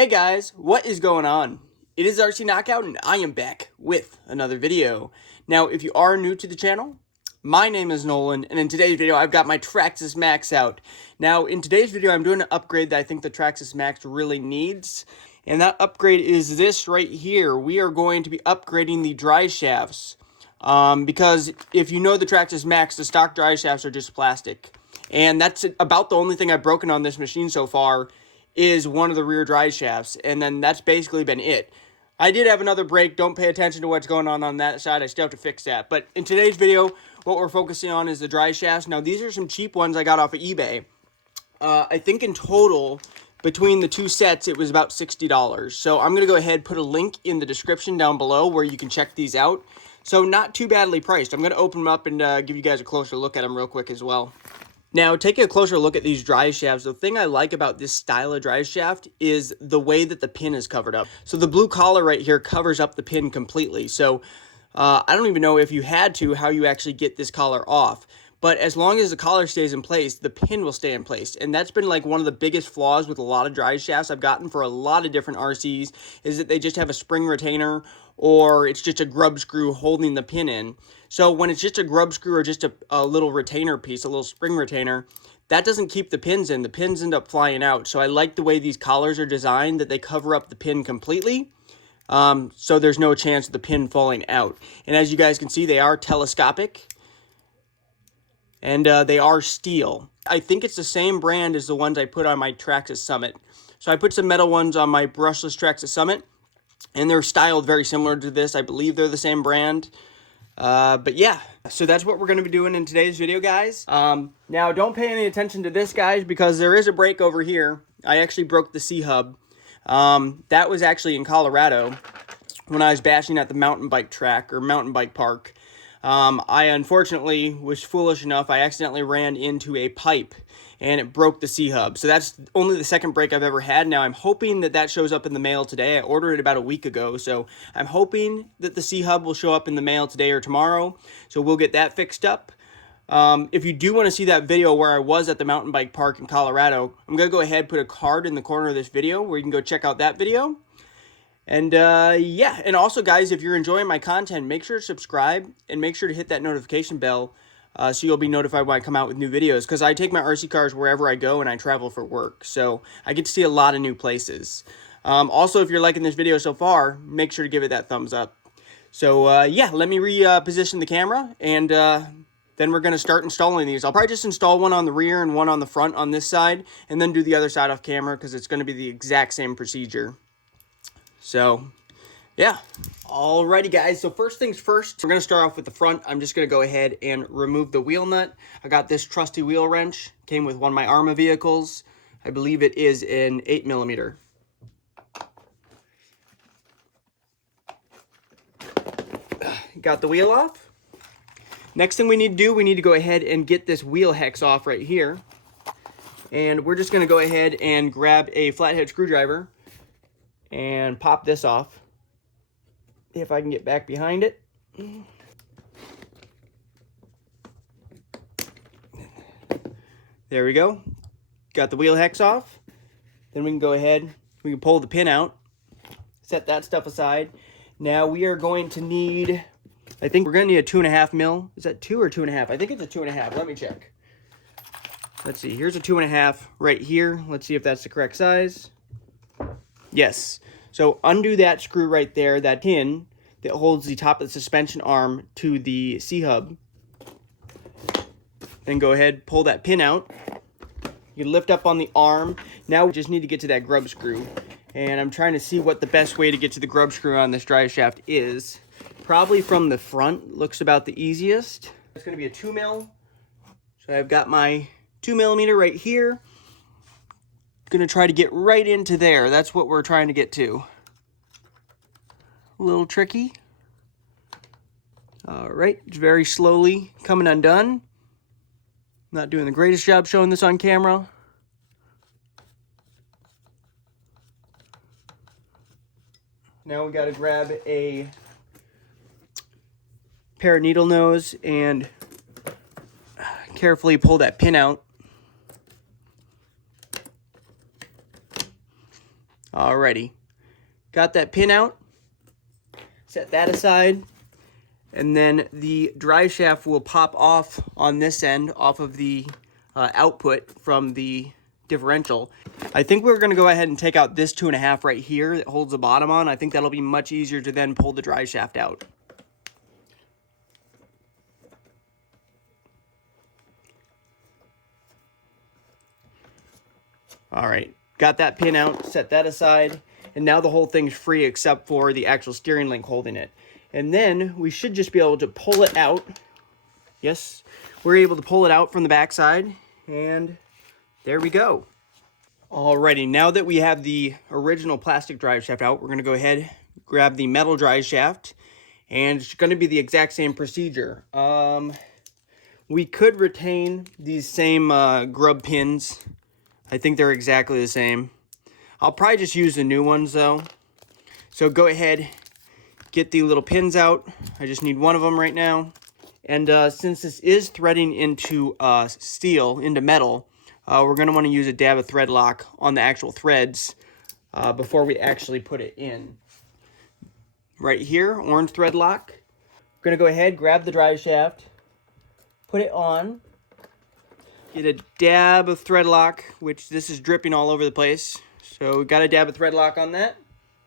Hey guys, what is going on? It is RC Knockout and I am back with another video. Now, if you are new to the channel, my name is Nolan, and in today's video, I've got my Traxxas Maxx out. Now, in today's video, I'm doing an upgrade that I think the Traxxas Maxx really needs, and that upgrade is this right here. We are going to be upgrading the Driveshafts, because if you know the Traxxas Maxx, the stock Driveshafts are just plastic, and that's about the only thing I've broken on this machine so far, is one of the rear drive shafts, and then that's basically been it. I did have another break. Don't pay attention to what's going on that side. I still have to fix that. But in today's video, what we're focusing on is the drive shafts. Now, these are some cheap ones I got off of eBay. I think in total, between the two sets, it was about $60. So I'm going to go ahead and put a link in the description down below where you can check these out. So not too badly priced. I'm going to open them up and give you guys a closer look at them real quick as well. Now, taking a closer look at these drive shafts, the thing I like about this style of drive shaft is the way that the pin is covered up. So the blue collar right here covers up the pin completely. So I don't even know if you had to, how you actually get this collar off. But as long as the collar stays in place, the pin will stay in place. And that's been like one of the biggest flaws with a lot of drive shafts I've gotten for a lot of different RCs, is that they just have a spring retainer or it's just a grub screw holding the pin in. So when it's just a grub screw or just a little retainer piece, a little spring retainer, that doesn't keep the pins in. The pins end up flying out. So I like the way these collars are designed, that they cover up the pin completely. So there's no chance of the pin falling out. And as you guys can see, they are telescopic. And they are steel. I think it's the same brand as the ones I put on my Traxxas Summit. So I put some metal ones on my brushless Traxxas Summit, and they're styled very similar to this. I believe they're the same brand. But yeah, so that's what we're going to be doing in today's video, guys. Now, don't pay any attention to this, guys, because there is a break over here. I actually broke the C-hub. That was actually in Colorado when I was bashing at the mountain bike track or mountain bike park. I unfortunately was foolish enough, I accidentally ran into a pipe and it broke the C-hub. So that's only the second break I've ever had. Now I'm hoping that that shows up in the mail today. I ordered it about a week ago, so I'm hoping that the C-hub will show up in the mail today or tomorrow. So we'll get that fixed up. If you do want to see that video where I was at the mountain bike park in Colorado, I'm going to go ahead and put a card in the corner of this video where you can go check out that video. And yeah, and also guys, if you're enjoying my content, make sure to subscribe and make sure to hit that notification bell so you'll be notified when I come out with new videos, because I take my RC cars wherever I go and I travel for work, so I get to see a lot of new places. Also, if you're liking this video so far, make sure to give it that thumbs up. So yeah, let me reposition the camera, and then we're going to start installing these. I'll probably just install one on the rear and one on the front on this side, and then do the other side off camera, because it's going to be the exact same procedure. So, yeah. Alrighty, guys. So first things first, we're going to start off with the front. I'm just going to go ahead and remove the wheel nut. I got this trusty wheel wrench. Came with one of my Arma vehicles. I believe it is an 8mm. Got the wheel off. Next thing we need to do, we need to go ahead and get this wheel hex off right here. And we're just going to go ahead and grab a flathead screwdriver and pop this off, if I can get back behind it. There we go. Got the wheel hex off. Then we can go ahead, we can pull the pin out, set that stuff aside. Now we are going to need, I think we're going to need a 2.5 mil. Is that 2 or 2.5? I think it's a 2.5. Let me check. Let's see. Here's a 2.5 right here. Let's see if that's the correct size. Yes. So undo that screw right there, that pin that holds the top of the suspension arm to the C-hub. Then go ahead, pull that pin out. You lift up on the arm. Now we just need to get to that grub screw. And I'm trying to see what the best way to get to the grub screw on this drive shaft is. Probably from the front looks about the easiest. It's going to be a 2 mil. So I've got my 2mm right here. Gonna try to get right into there. That's what we're trying to get to. A little tricky. All right, it's very slowly coming undone. Not doing the greatest job showing this on camera. Now we gotta grab a pair of needle nose and carefully pull that pin out. Alrighty. Got that pin out. Set that aside. And then the drive shaft will pop off on this end, off of the output from the differential. I think we're going to go ahead and take out this 2.5 right here that holds the bottom on. I think that'll be much easier to then pull the drive shaft out. All right, got that pin out, set that aside, and now the whole thing's free except for the actual steering link holding it. And then we should just be able to pull it out. Yes, we're able to pull it out from the backside, and there we go. Alrighty, now that we have the original plastic drive shaft out, we're going to go ahead, grab the metal drive shaft, and it's going to be the exact same procedure. We could retain these same grub pins. I think they're exactly the same. I'll probably just use the new ones though. So go ahead, get the little pins out. I just need one of them right now. And since this is threading into steel, into metal, we're going to want to use a dab of thread lock on the actual threads before we actually put it in. Right here, orange thread lock. We're going to go ahead, grab the drive shaft, put it on. Get a dab of thread lock, which this is dripping all over the place. So we got a dab of thread lock on that.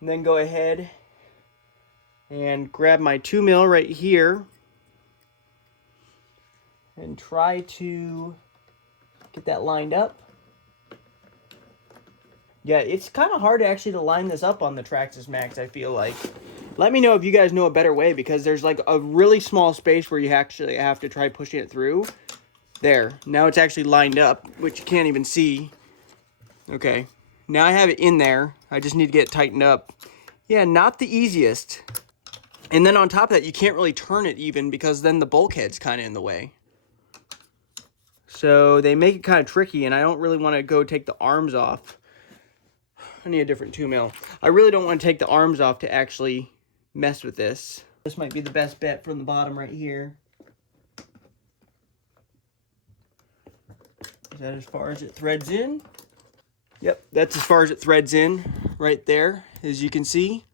And then go ahead and grab my 2mm right here and try to get that lined up. Yeah, it's kind of hard actually to line this up on the Traxxas Maxx, I feel like. Let me know if you guys know a better way, because there's like a really small space where you actually have to try pushing it through. There, now it's actually lined up, which you can't even see. Okay, now I have it in there. I just need to get it tightened up. Yeah, not the easiest. And then on top of that, you can't really turn it even, because then the bulkhead's kind of in the way. So they make it kind of tricky, and I don't really want to go take the arms off. I need a different 2mm. I really don't want to take the arms off to actually mess with this. This might be the best bet from the bottom right here. Is that as far as it threads in? Yep, that's as far as it threads in right there, as you can see.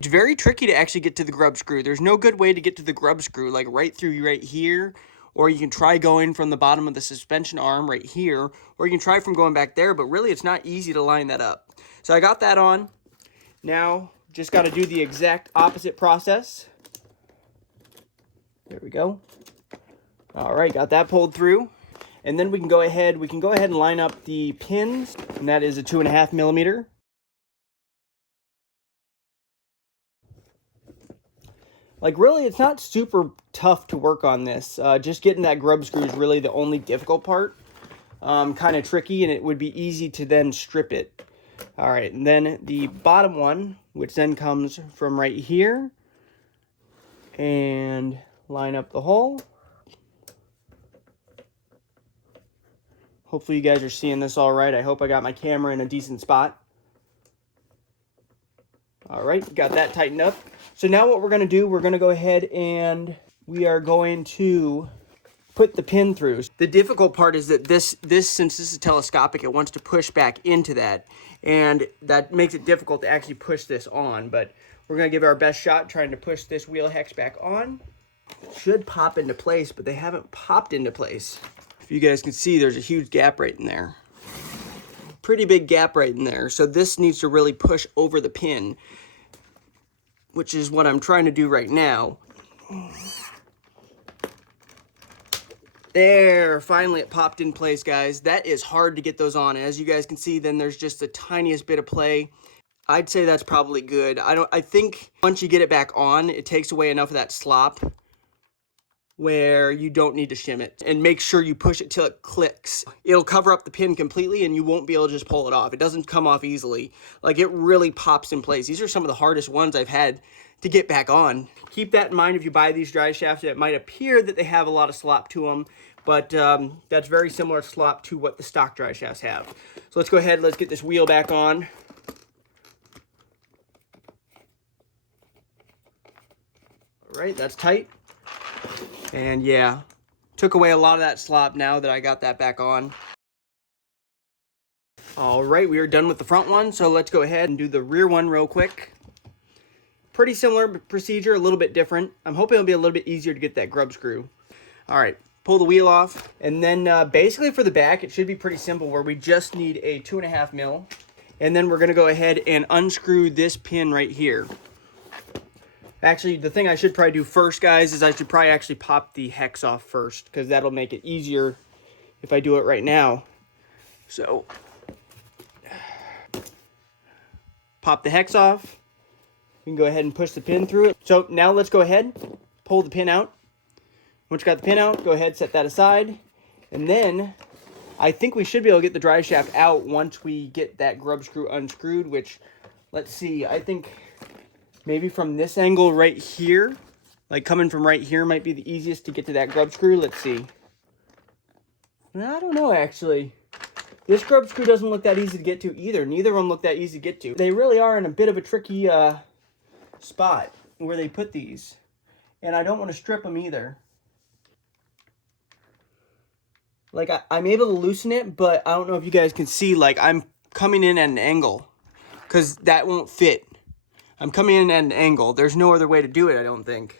It's very tricky to actually get to the grub screw. There's no good way to get to the grub screw, like right through right here, or you can try going from the bottom of the suspension arm right here, or you can try from going back there, but really it's not easy to line that up. So I got that on. Now, just got to do the exact opposite process. There we go. All right, got that pulled through. And then we can go ahead and line up the pins, and that is a 2.5mm. Like really, it's not super tough to work on this. Just getting that grub screw is really the only difficult part. Kind of tricky, and it would be easy to then strip it. All right, and then the bottom one, which then comes from right here, and line up the hole. Hopefully you guys are seeing this all right. I hope I got my camera in a decent spot. All right, got that tightened up. So now what we're going to do, we're going to go ahead and we are going to put the pin through. The difficult part is that this since this is telescopic, it wants to push back into that, and that makes it difficult to actually push this on. But we're going to give it our best shot trying to push this wheel hex back on. It should pop into place, but they haven't popped into place. If you guys can see, there's a huge gap right in there. Pretty big gap right in there. So this needs to really push over the pin, which is what I'm trying to do right now. There, finally it popped in place, guys. That is hard to get those on. As you guys can see, then there's just the tiniest bit of play. I'd say that's probably good. I think once you get it back on, it takes away enough of that slop where you don't need to shim it. And make sure you push it till it clicks. It'll cover up the pin completely and you won't be able to just pull it off. It doesn't come off easily. Like, it really pops in place. These are some of the hardest ones I've had to get back on. Keep that in mind if you buy these drive shafts. It might appear that they have a lot of slop to them, but that's very similar slop to what the stock drive shafts have. So let's go ahead, let's get this wheel back on. All right, that's tight. And yeah, took away a lot of that slop now that I got that back on. All right, we are done with the front one, so let's go ahead and do the rear one real quick. Pretty similar procedure, a little bit different. I'm hoping it'll be a little bit easier to get that grub screw. All right, pull the wheel off, and then basically for the back, it should be pretty simple where we just need a 2.5 mil, and then we're gonna go ahead and unscrew this pin right here. Actually, the thing I should probably do first, guys, is I should probably actually pop the hex off first, because that'll make it easier if I do it right now. So, pop the hex off. We can go ahead and push the pin through it. So now let's go ahead, pull the pin out. Once you got the pin out, go ahead, set that aside. And then I think we should be able to get the drive shaft out once we get that grub screw unscrewed, which, let's see, I think maybe from this angle right here, like coming from right here might be the easiest to get to that grub screw. Let's see. I don't know, actually. This grub screw doesn't look that easy to get to either. Neither of them look that easy to get to. They really are in a bit of a tricky spot where they put these. And I don't want to strip them either. Like, I'm able to loosen it, but I don't know if you guys can see, like, I'm coming in at an angle. Because that won't fit. I'm coming in at an angle. There's no other way to do it, I don't think.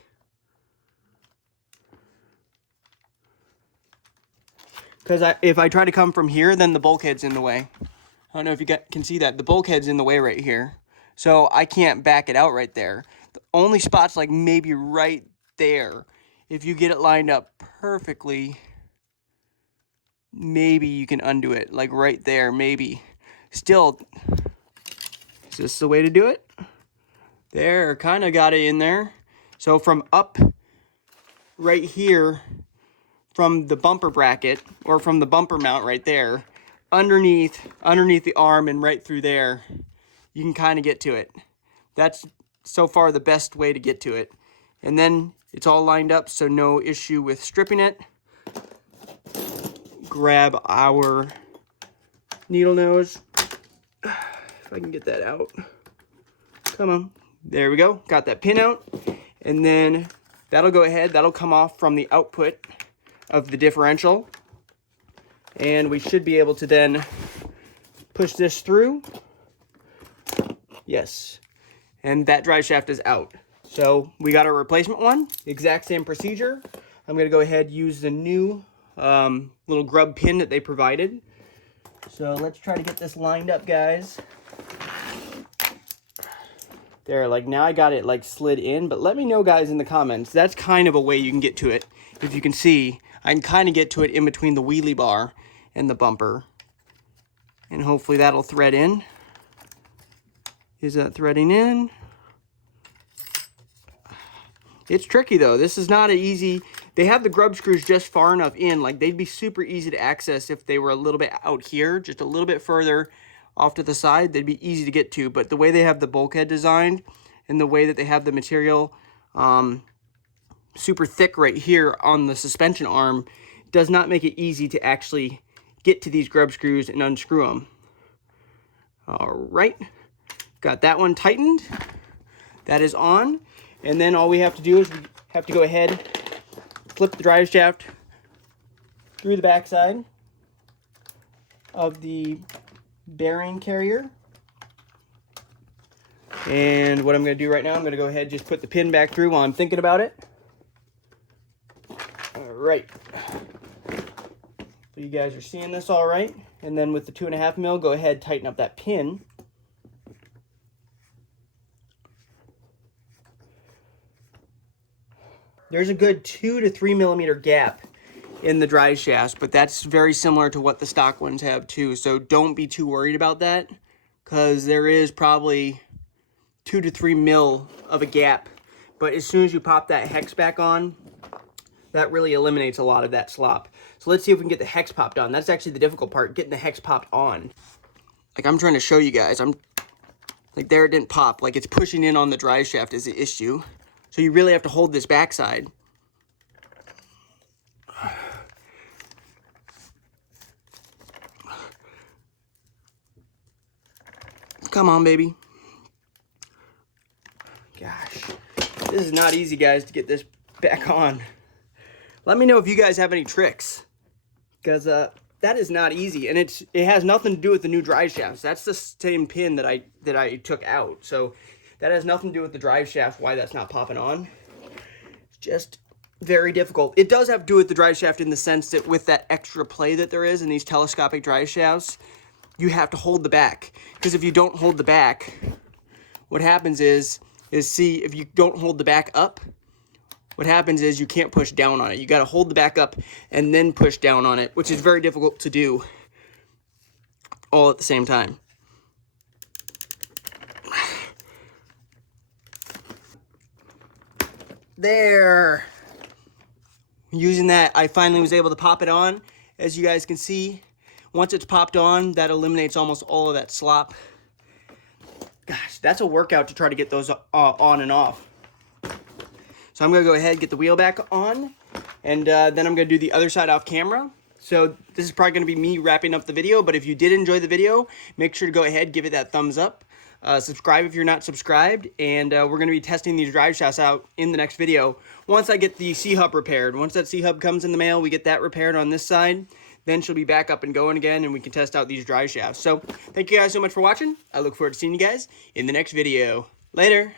Because if I try to come from here, then the bulkhead's in the way. I don't know if you can see that. The bulkhead's in the way right here. So I can't back it out right there. The only spot's like maybe right there. If you get it lined up perfectly, maybe you can undo it. Like right there, maybe. Still, is this the way to do it? There, kind of got it in there. So from up right here, from the bumper bracket, or from the bumper mount right there, underneath the arm and right through there, you can kind of get to it. That's so far the best way to get to it. And then it's all lined up, so no issue with stripping it. Grab our needle nose. If I can get that out. Come on. There we go. Got that pin out. And then that'll go ahead. That'll come off from the output of the differential. And we should be able to then push this through. Yes. And that drive shaft is out. So we got a replacement one. Exact same procedure. I'm going to go ahead and use the new little grub pin that they provided. So let's try to get this lined up, guys. There, like now I got it like slid in, but let me know, guys, in the comments. That's kind of a way you can get to it. If you can see, I can kind of get to it in between the wheelie bar and the bumper. And hopefully that'll thread in. Is that threading in? It's tricky though. This is not an easy. They have the grub screws just far enough in, like they'd be super easy to access if they were a little bit out here, just a little bit further off to the side. They'd be easy to get to, but the way they have the bulkhead designed and the way that they have the material super thick right here on the suspension arm does not make it easy to actually get to these grub screws and unscrew them. All right, got that one tightened. That is on. And then all we have to do is we have to go ahead, flip the drive shaft through the backside of the bearing carrier. And what I'm going to do right now, I'm going to go ahead and just put the pin back through while I'm thinking about it. All right. So you guys are seeing this all right. And then with the 2.5 mil, go ahead, tighten up that pin. There's a good 2 to 3 millimeter gap in the drive shafts, but that's very similar to what the stock ones have too. So don't be too worried about that, because there is probably 2 to 3 mil of a gap. But as soon as you pop that hex back on, that really eliminates a lot of that slop. So let's see if we can get the hex popped on. That's actually the difficult part, getting the hex popped on. Like I'm trying to show you guys, I'm like there it didn't pop, like it's pushing in on the drive shaft is the issue. So you really have to hold this backside. Come on, baby. Gosh, this is not easy, guys, to get this back on. Let me know if you guys have any tricks, because that is not easy, and it has nothing to do with the new drive shafts. That's the same pin that I took out, so that has nothing to do with the drive shaft. Why that's not popping on? It's just very difficult. It does have to do with the drive shaft in the sense that with that extra play that there is in these telescopic drive shafts, you have to hold the back, because if you don't hold the back, what happens is see, if you don't hold the back up, what happens is you can't push down on it. You got to hold the back up and then push down on it, which is very difficult to do all at the same time. There. Using that, I finally was able to pop it on. As you guys can see, once it's popped on, that eliminates almost all of that slop. Gosh, that's a workout to try to get those on and off. So I'm going to go ahead and get the wheel back on, and then I'm going to do the other side off camera. So this is probably going to be me wrapping up the video, but if you did enjoy the video, make sure to go ahead, give it that thumbs up. Subscribe if you're not subscribed, and we're going to be testing these drive shafts out in the next video. Once I get the C-hub repaired, once that C-hub comes in the mail, we get that repaired on this side, then she'll be back up and going again, and we can test out these drive shafts. So thank you guys so much for watching. I look forward to seeing you guys in the next video. Later!